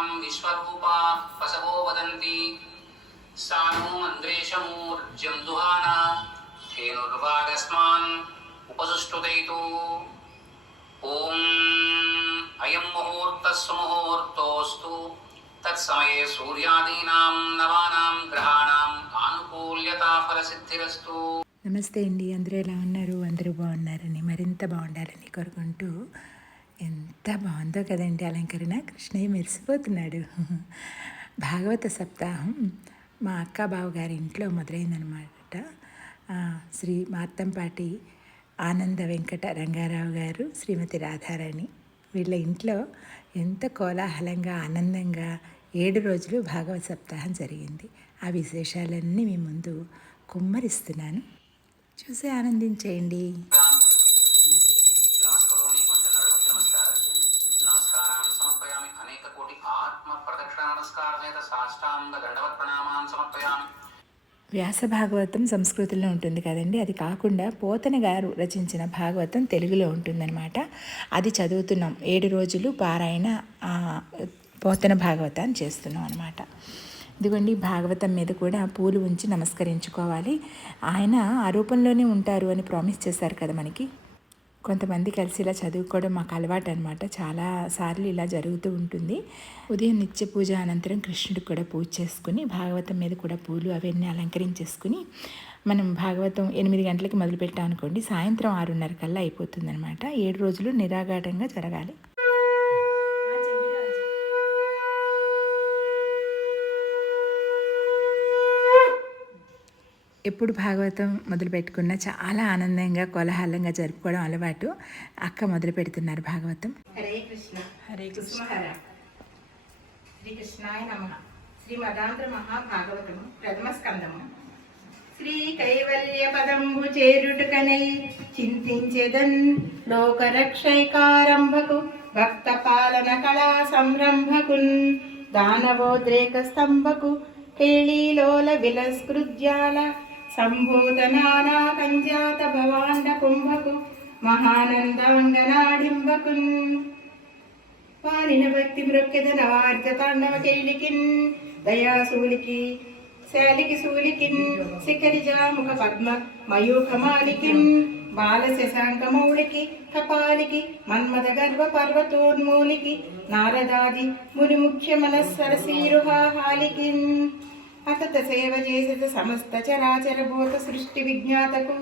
తాం విశ్వరూపాః పసవో వదంతి. సానో మంద్రేశమూర్జం దుహాన. ధేనుర్వాగస్మాన్ ఉపసుష్టుదైతు ఓం అయం ముహూర్తస్సు ముహూర్తోస్తు తత్సమయే సూర్యాదీనాం నవానాం గ్రహాణాం ఆనుకూల్యతాఫలసిద్ధిరస్తు. నమస్తే అండి అందరూ ఎలా ఉన్నారు? అందరూ బాగున్నారని మరింత బాగుండాలని కోరుకుంటున్నాను. ఎంత కదండి అలంకరణ? కృష్ణయ్య మెరిసిపోతున్నాడు. భాగవత సప్తాహం మా అక్క బావగారి ఇంట్లో మొదలైందనమాట శ్రీ మార్తంపాటి ఆనంద వెంకట రంగారావు గారు శ్రీమతి రాధారాణి వీళ్ళ ఇంట్లో ఎంత కోలాహలంగా ఆనందంగా ఏడు రోజులు భాగవత సప్తాహం జరిగింది. ఆ విశేషాలన్నీ మీ ముందు కుమ్మరిస్తున్నాను. చూసి ఆనందించేయండి. వ్యాస భాగవతం సంస్కృతిలో ఉంటుంది కదండి. అది కాకుండా పోతన గారు రచించిన భాగవతం తెలుగులో ఉంటుందన్నమాట. అది చదువుతున్నాం. ఏడు రోజులు పారాయణ పోతన భాగవతాన్ని చేస్తున్నాం అనమాట ఇదిగోండి భాగవతం మీద కూడా పూలు ఉంచి నమస్కరించుకోవాలి. ఆయన ఆ రూపంలోనే ఉంటారు అని ప్రామిస్ చేశారు కదా మనకి. కొంతమంది కలిసి ఇలా చదువుకోవడం మాకు అలవాటు అనమాట చాలా సార్లు ఇలా జరుగుతూ ఉంటుంది. ఉదయం నిత్య పూజ అనంతరం కృష్ణుడికి కూడా పూజ చేసుకుని భాగవతం మీద కూడా పూలు అవన్నీ అలంకరించేసుకుని మనం భాగవతం ఎనిమిది గంటలకి మొదలుపెట్టాం అనుకోండి సాయంత్రం ఆరున్నర కల్లా అయిపోతుందనమాట ఏడు రోజులు నిరాఘాటంగా జరగాలి. ఎప్పుడు భాగవతం మొదలు పెట్టుకున్నా చాలా ఆనందంగా కోలాహలంగా జరుపుకోవడం అలవాటు. అక్క మొదలు పెడుతున్నారు భాగవతం. హరే కృష్ణ. హరే కుసుమహర శ్రీకృష్ణాయ నమ. శ్రీమదాంధ్ర మహాభాగవతము ప్రథమ స్కందము. శ్రీ కైవల్య పదంబు చేరుటకనై చింతించెదన్ లోకరక్షైకారంభకు భక్త పాలన కళా సంరంభకున్ దానవోద్రేక స్తంభకు కేళీలోల విలస్కృత్యాల సంభూత నానా కంజాత భవాండ కుంభకు మహానందాంగనాడింబకున్. పాలిన భక్తి మృక్యద నవార్జ తాండవ కైలికిన్ దయాసూలికి శాలికి సూలికిన్ శిఖరి జాముఖ పద్మ మయూఖమాలికిన్ బాల శశాంక మౌళికి కపాలికి మన్మద గర్వ పర్వతోన్మూలికి నారదాది ముని ముఖ్య మనస్సర హాలికిన్ అతత సేవ చేసేత సమస్త చరాచరభూత సృష్టి విజ్ఞాతకు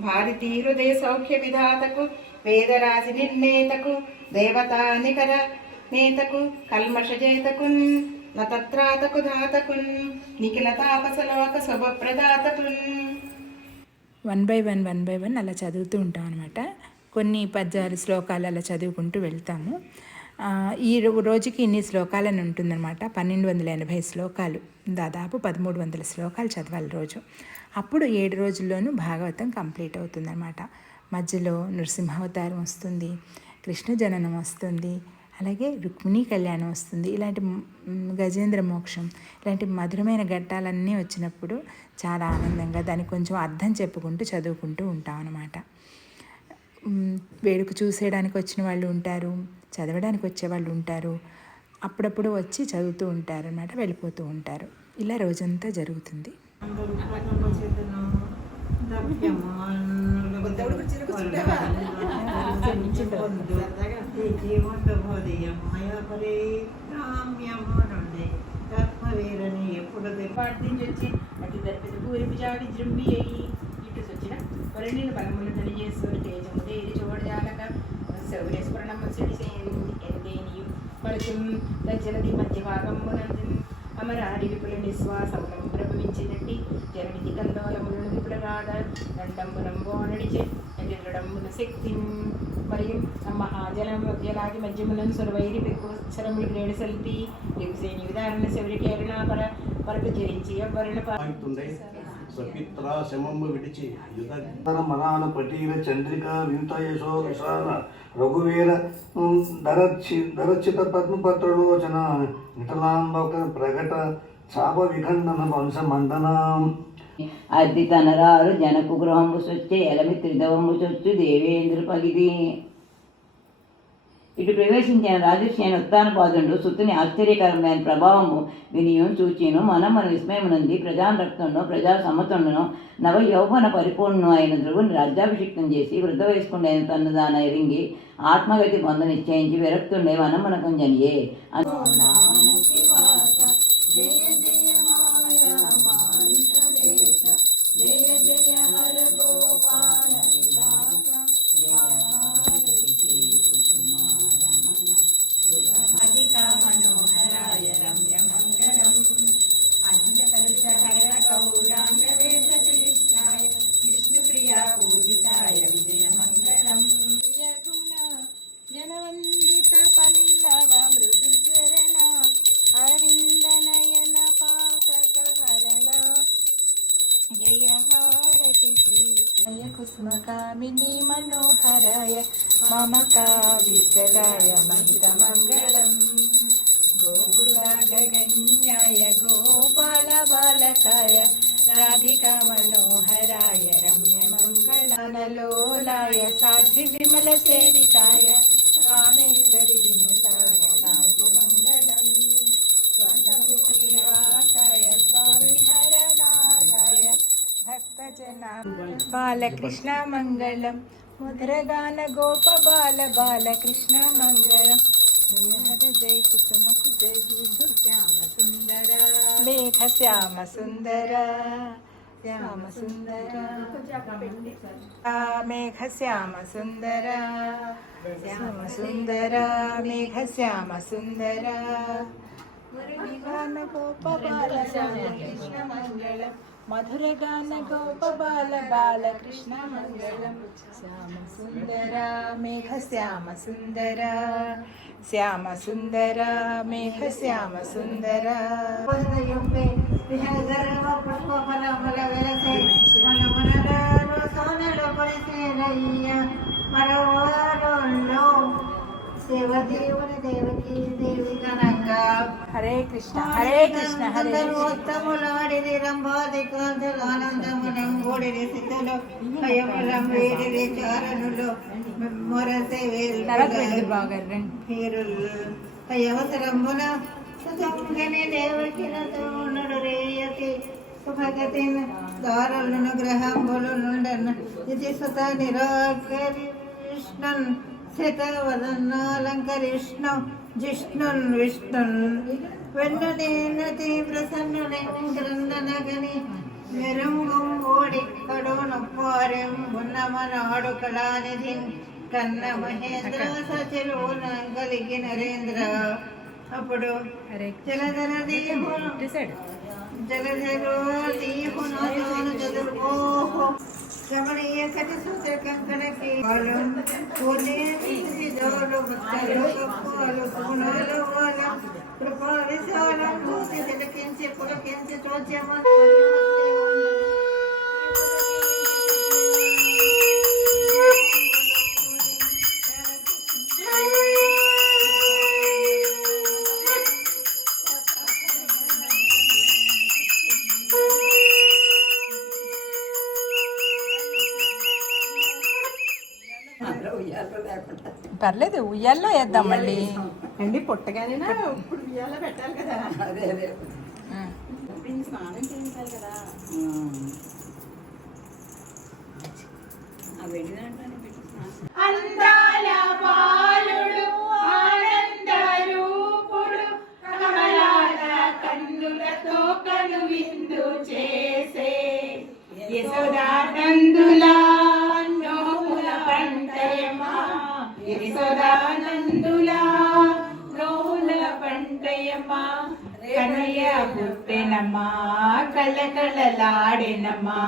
భారతీ హృదయ సౌఖ్య విధాతకు వేదరాశి నిర్ణేతకు దేవతా నికర నేతకు కల్మష జేతకున్ నతత్రాతకు ధాతకున్ నిఖిల తాపసలోక శుభ ప్రదాతకున్ one by one one by one అలా చదువుతూ ఉంటాం అనమాట కొన్ని పద్యాలు శ్లోకాలు అలా చదువుకుంటూ వెళ్తాము. ఈ రోజుకి ఇన్ని శ్లోకాలని ఉంటుందన్నమాట. పన్నెండు వందల ఎనభై శ్లోకాలు. దాదాపు పదమూడు వందల శ్లోకాలు చదవాలి రోజు. అప్పుడు ఏడు రోజుల్లోనూ భాగవతం కంప్లీట్ అవుతుందన్నమాట. మధ్యలో నృసింహావతారం వస్తుంది కృష్ణ జననం వస్తుంది అలాగే రుక్మిణీ కళ్యాణం వస్తుంది. ఇలాంటి గజేంద్ర మోక్షం ఇలాంటి మధురమైన ఘట్టాలన్నీ వచ్చినప్పుడు చాలా ఆనందంగా దాన్ని కొంచెం అర్థం చెప్పుకుంటూ చదువుకుంటూ ఉంటాం అన్నమాట వేడుక చూసేయడానికి వచ్చిన వాళ్ళు ఉంటారు. చదవడానికి వచ్చే వాళ్ళు ఉంటారు అప్పుడప్పుడు వచ్చి చదువుతూ ఉంటారు అనమాట వెళ్ళిపోతూ ఉంటారు. ఇలా రోజంతా జరుగుతుంది. ప్రార్థించొచ్చి అటు దర్పిత పూరిపి అయ్యి ఇటు వరణిని బలములు తేజము తేరి చూడజాలక శౌర్యస్మరణము సిడి ఎందేనియు పలుచుం దజ్జలది మధ్య అమరాడి విపుల నిశ్వాసములం ప్రభవించినట్టి జననిధి కందోలములను విపులరాద దండంబునంబో నడిచే ఎదురడంబున శక్తి మరియు మహాజలం మధ్యలాగి మధ్యములను సురవైరి పెక్కువత్సరములు గ్రేడు సల్పి దిగుసేని విధారణ శివరికి అరుణాపర పరకు జరించి అవ్వరుణ సపిత్ర శమము విడిచి యుధ మనాన పటీల చంద్రిక వింత యశో విశాల రఘువీర ధరచి ధరచిత పద్మపత్రలోచన విఠలాంబక ప్రకట చాప విఖండన వంశ మండనం అద్ది తనరారు జనకు గృహము సొచ్చి ఎలమి త్రిదవము సొచ్చు దేవేంద్ర పగిది ఇటు ప్రవేశించిన రాజర్షి అయిన ఉత్తానపాదుడు సుతుని ఆశ్చర్యకరమైన ప్రభావము వినియం సూచిను మనమన విస్మయమునంది ప్రజానరక్తంలో ప్రజా సమతుండను నవ యౌవన పరిపూర్ణను అయిన ధ్రువుని రాజ్యాభిషిక్తం చేసి వృద్ధ వయస్కుండైన తను దాన ఎరింగి ఆత్మగతి పొంద నిశ్చయించి విరక్తుండే వనమునకం జనియే विमुक्ताय साध्वी विमल सेविताय रामेश्वरि विमुक्ताय कान्तिमङ्गलम् स्वन्तमुखिवासाय स्वामि हरनाथाय भक्तजना बालकृष्णमङ्गलं मधुरगानगोपबाल बालकृष्णमङ्गलम् जय कुसुमकुजयी श्यामसुन्दर मेघश्यामसुन्दर మంగళం జయ హర జయ కుసుమకు జయ శ్యామ సుందర మేఘ శ్యామ హరే కృష్ణ హరే కృష్ణ హరే ఉత్తములాడిది రంభాది కాంతులు ఆనందమునం గోడిది స్థితులు భయములం వేడిది చారణులు మొరసే తర్వాత వెళ్తురు బాగారు రండి పేరులు అయ్యవసరమున నడు రేయకి సుభగతిన దారులను గ్రహంబులు నుండను ఇది సుత నిరాకరిష్ణన్ శతవదన్నాలంకరిష్ణ జిష్ణున్ విష్ణున్. వెన్నదేనతి ప్రసన్నుని గ్రంథనగని మెరుంగుం ఓడి కడునొప్పారెం ఉన్నమనాడు కళానిధి కన్న మహేంద్ర సచిలోన కలిగి నరేంద్ర. అప్పుడు జలధర దేహును జలధరో దీహును చదుర్కోహో రమణీయ కటి సూత్ర కంకణకి పోతే జోలు భక్తులు కప్పాలు పూనాలు వాళ్ళ కృపా విశాలం మూసి తిలకించి పులకించి పర్లేదు ఉయ్యాల్లో వేద్దాం మళ్ళీ. అండి పుట్టగానే ఇప్పుడు బియ్యాలో పెట్టాలి కదా. అదే అదే. ఆ. ఇప్పుడు ఈ స్నానం చేయించాలి కదా. ఆ దాంట్లోనే పెట్టి కన్నులతో చేసే యశోదానందుల సదానందులా నోముల పంటయమా కనయ్య పుట్టెనమ్మా కళకళలాడెనమ్మా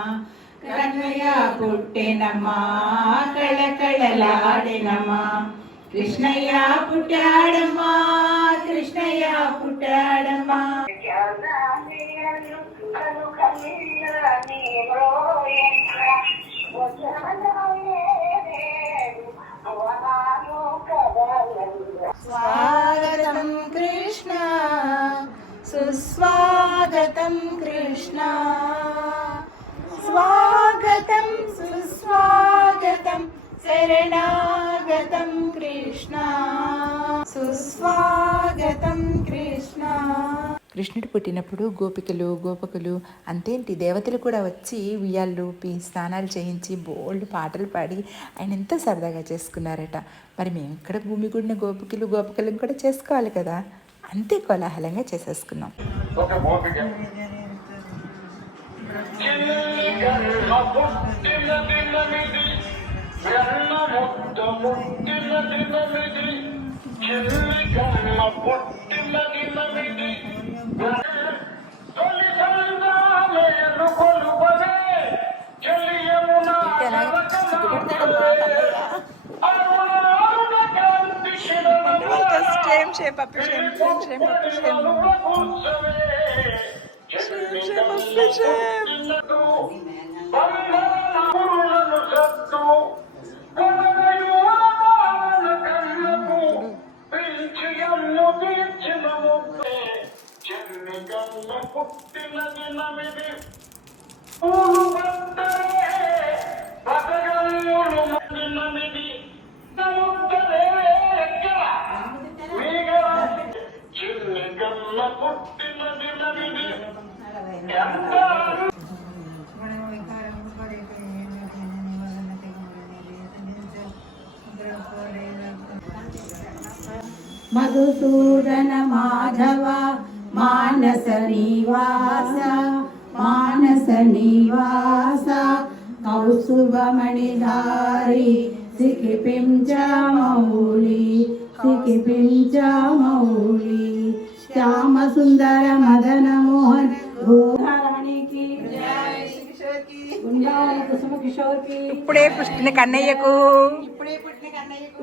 కన్నయ్య పుట్టెనమ్మా కళకళలాడెనమ్మా. కృష్ణయ్య పుట్టాడమ్మా కృష్ణయ్య పుట్టాడమ్మా. స్వాగతం కృష్ణ. సుస్వాగతం కృష్ణ. స్వాగతం సుస్వాగతం శరణాగతం కృష్ణ. సుస్వాగతం కృష్ణ. కృష్ణుడు పుట్టినప్పుడు గోపికలు గోపకులు అంతేంటి? దేవతలు కూడా వచ్చి ఉయ్యాళ్ళు ఊపి స్నానాలు చేయించి బోల్డ్ పాటలు పాడి ఆయన ఎంతో సరదాగా చేసుకున్నారట. మరి మేము ఇక్కడ భూమి కూడిన గోపికలు గోపికలు కూడా చేసుకోవాలి కదా. అంతే కోలాహలంగా చేసేసుకున్నాం. Şem şem papi şem şem papi şem. Şem şem. Mouli Shyama సుందర మదన మోహన్ గోధారాణికి గుండాల కుసుమ కిషోర్కి ఇప్పుడే పుట్టిన కన్నయ్యకు.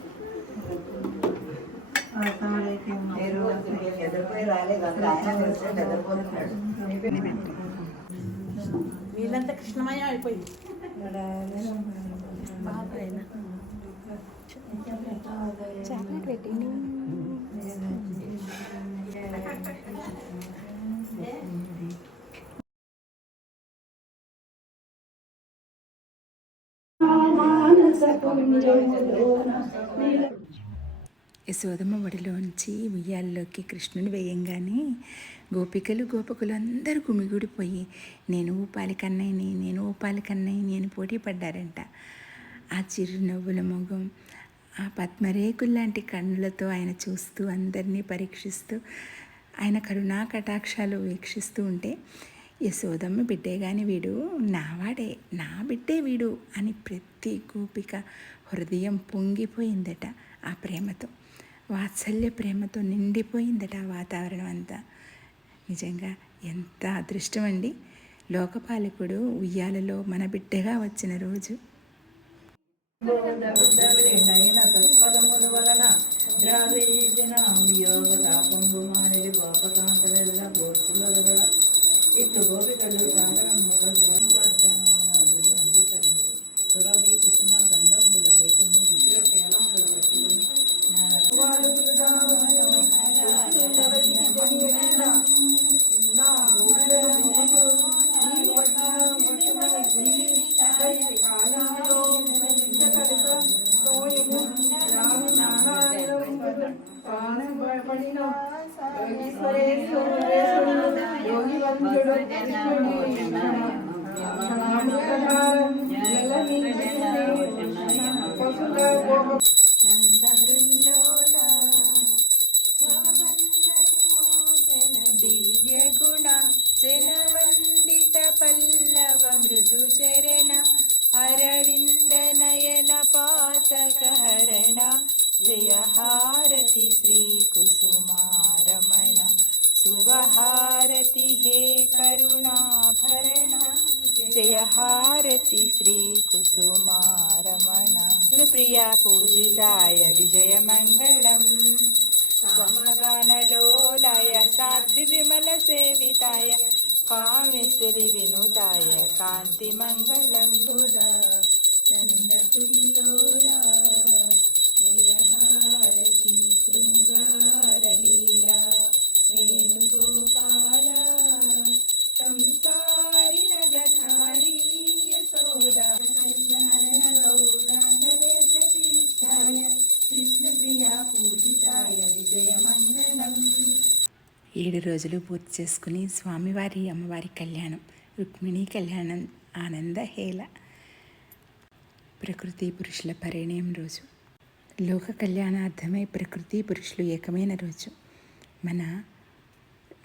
ఇప్పుడే పుట్టిన బుజ్జి కన్నయ్యకు నాలుగు వేదాలు వీళ్ళంతా కృష్ణమయం అయిపోయింది యశోదమ్మ ఒడిలోంచి ఉయ్యాల్లోకి కృష్ణుని వేయంగానే గోపికలు గోపకులు అందరూ గుమిగూడిపోయి నేను ఊపాలి కన్నయ్యని నేను ఊపాలి కన్నయ్యని అని పోటీ పడ్డారంట. ఆ చిరునవ్వుల మొగం ఆ పద్మరేకుల్లాంటి కన్నులతో ఆయన చూస్తూ అందరినీ పరీక్షిస్తూ ఆయన కరుణా కటాక్షాలు వీక్షిస్తూ ఉంటే యశోదమ్మ బిడ్డే కానీ వీడు నావాడే నా బిడ్డే వీడు అని ప్రతి గోపిక హృదయం పొంగిపోయిందట ఆ ప్రేమతో. వాత్సల్య ప్రేమతో నిండిపోయిందట ఆ వాతావరణం అంతా. నిజంగా ఎంత అదృష్టం అండి. లోకపాలకుడు ఉయ్యాలలో మన బిడ్డగా వచ్చిన రోజు. వలన ద్రావిడిన వియోగ తాపంబు మానిది గోపకాంత వెళ్ళ గోర్పులగా ఇట్లు గోపికలు సాగరం అంగీకరించి పాతక హరణ జయ హారతి శ్రీ కుసుమారం శుభహారతి హే కరుణాభరణ జయ హారతి శ్రీ కుసుమారమణ. ప్రియా పూజితాయ విజయ మంగళం సమగానలోలాయ సాధ్వి విమల ఏడు రోజులు పూర్తి చేసుకుని స్వామివారి అమ్మవారి కళ్యాణం రుక్మిణి కళ్యాణం ఆనంద హేళ ప్రకృతి పురుషుల పరిణయం రోజు. లోక కళ్యాణార్థమై ప్రకృతి పురుషులు ఏకమైన రోజు. మన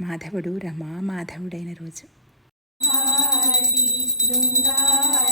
మాధవుడు రమా మాధవుడైన రోజు. శృంగార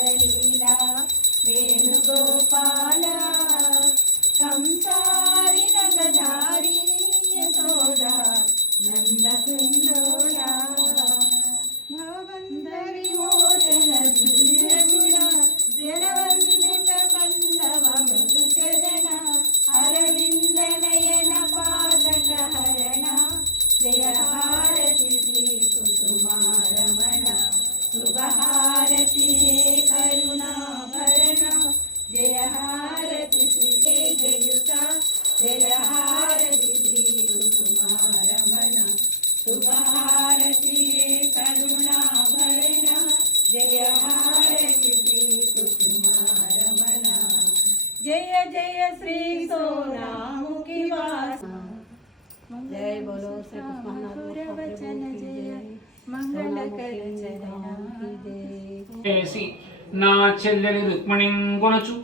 చేసి నా చెల్లెలి రుక్మిణింగునచు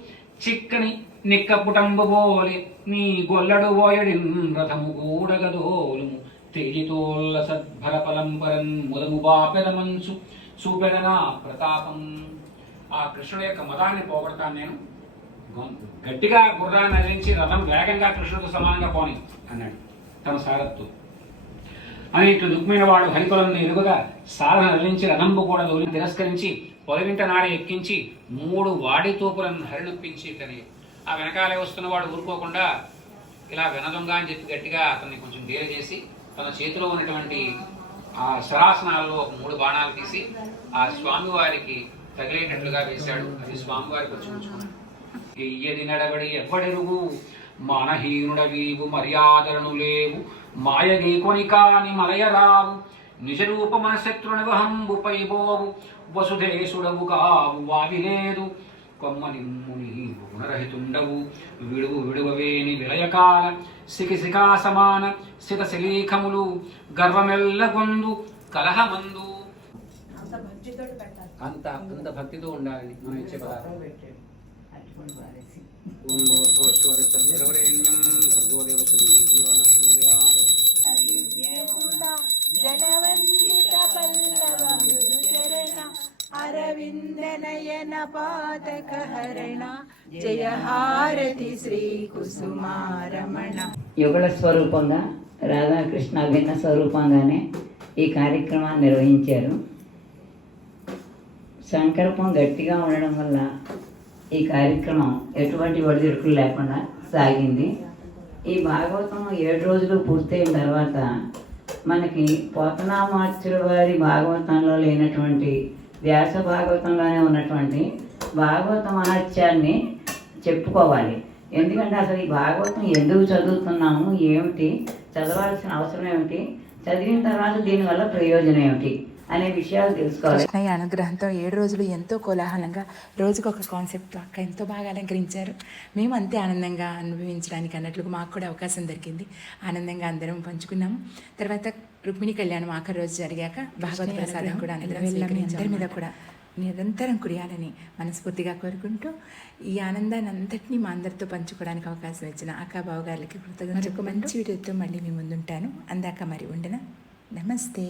చిక్కని నిక్కపుటంబుబోలి నీ గొల్లడు బోయడి రథము కూడగదోలుము తేజితోల్ల సద్భర పలంపరన్ ముదము బాపెద మంచు ప్రతాపం. ఆ కృష్ణుడు యొక్క మదాన్ని పోగొడతాను నేను. గట్టిగా గుర్రాన్ని అరించి రథం వేగంగా కృష్ణుడితో సమానంగా పోని అన్నాడు. తన సారత్తు. అని ఇటు రుక్మిణ వాడు హరికులను ఎరుగుగా సాధన నలించి రథంబు కూడా తిరస్కరించి పొలవింట నాడే ఎక్కించి మూడు వాడి తోపులను హరినొప్పించి తని ఆ వెనకాలే వస్తున్న వాడు ఊరుకోకుండా ఇలా వెనదొంగ అని చెప్పి గట్టిగా అతన్ని కొంచెం డేర చేసి తన చేతిలో ఉన్నటువంటి ఆ శరాసనాలలో ఒక మూడు బాణాలు తీసి ఆ స్వామివారికి తగిలేటట్లుగా వేశాడు. అది స్వామివారికి వచ్చి ఉంచుకున్నాడు ఎయ్యది నడబడి ఎవ్వడెరుగు? మానహీనుడవీవు మర్యాదలను లేవు మాయగీ కొని కాని మలయరావు నిజరూప మన శత్రునివహంబుపై బోవు వసుధేశుడవు కావు వావిలేదు కొమ్మ నిమ్ము నీవు గుణరహితుండవు విడువు విడువవేని విలయకాల సికిసికా సమాన స్థిత శిలీఖములు గర్వమెల్ల గొందు కలహమందు. అంత అంత భక్తితో ఉండాలని మనం ఇచ్చే పదార్థం. ఓం భూర్భువస్సువదత్తద్విరవరేణ్యం హరణ జయ హారతి శ్రీ కుసుమారమణ యుగళ స్వరూపంగా రాధాకృష్ణ భిన్న స్వరూపంగానే ఈ కార్యక్రమాన్ని నిర్వహించారు. సంకల్పం గట్టిగా ఉండడం వల్ల ఈ కార్యక్రమం ఎటువంటి ఒడిదుడుకులు లేకుండా సాగింది. ఈ భాగవతం ఏడు రోజులు పూర్తయిన తర్వాత మనకి పోతనామాచుల వారి భాగవతంలో లేనటువంటి వ్యాస భాగవతంలోనే ఉన్నటువంటి భాగవత మహత్యాన్ని చెప్పుకోవాలి. ఎందుకంటే అసలు ఈ భాగవతం ఎందుకు చదువుతున్నాము ఏమిటి చదవాల్సిన అవసరం ఏమిటి చదివిన తర్వాత దీనివల్ల ప్రయోజనం ఏమిటి? అనే విషయాలు తెలుసుకోవాలి. కృష్ణయ్య అనుగ్రహంతో ఏడు రోజులు ఎంతో కోలాహలంగా రోజుకొక కాన్సెప్ట్ అక్క ఎంతో బాగా అలంకరించారు. మేము అంతే ఆనందంగా అనుభవించడానికి అన్నట్లుగా మాకు కూడా అవకాశం దొరికింది. ఆనందంగా అందరం పంచుకున్నాము. తర్వాత రుక్మిణి కళ్యాణం ఆఖరి రోజు జరిగాక భాగవత ప్రసాదం కూడా అందరం అందరి మీద కూడా నిరంతరం కురియాలని మనస్ఫూర్తిగా కోరుకుంటూ ఈ ఆనందాన్ని అంతటినీ మా అందరితో పంచుకోవడానికి అవకాశం ఇచ్చిన అక్క బావ గారికి కృతజ్ఞత మంచి వీడియోతో మళ్ళీ మీ ముందుంటాను. అందాక మరి ఉండన? నమస్తే.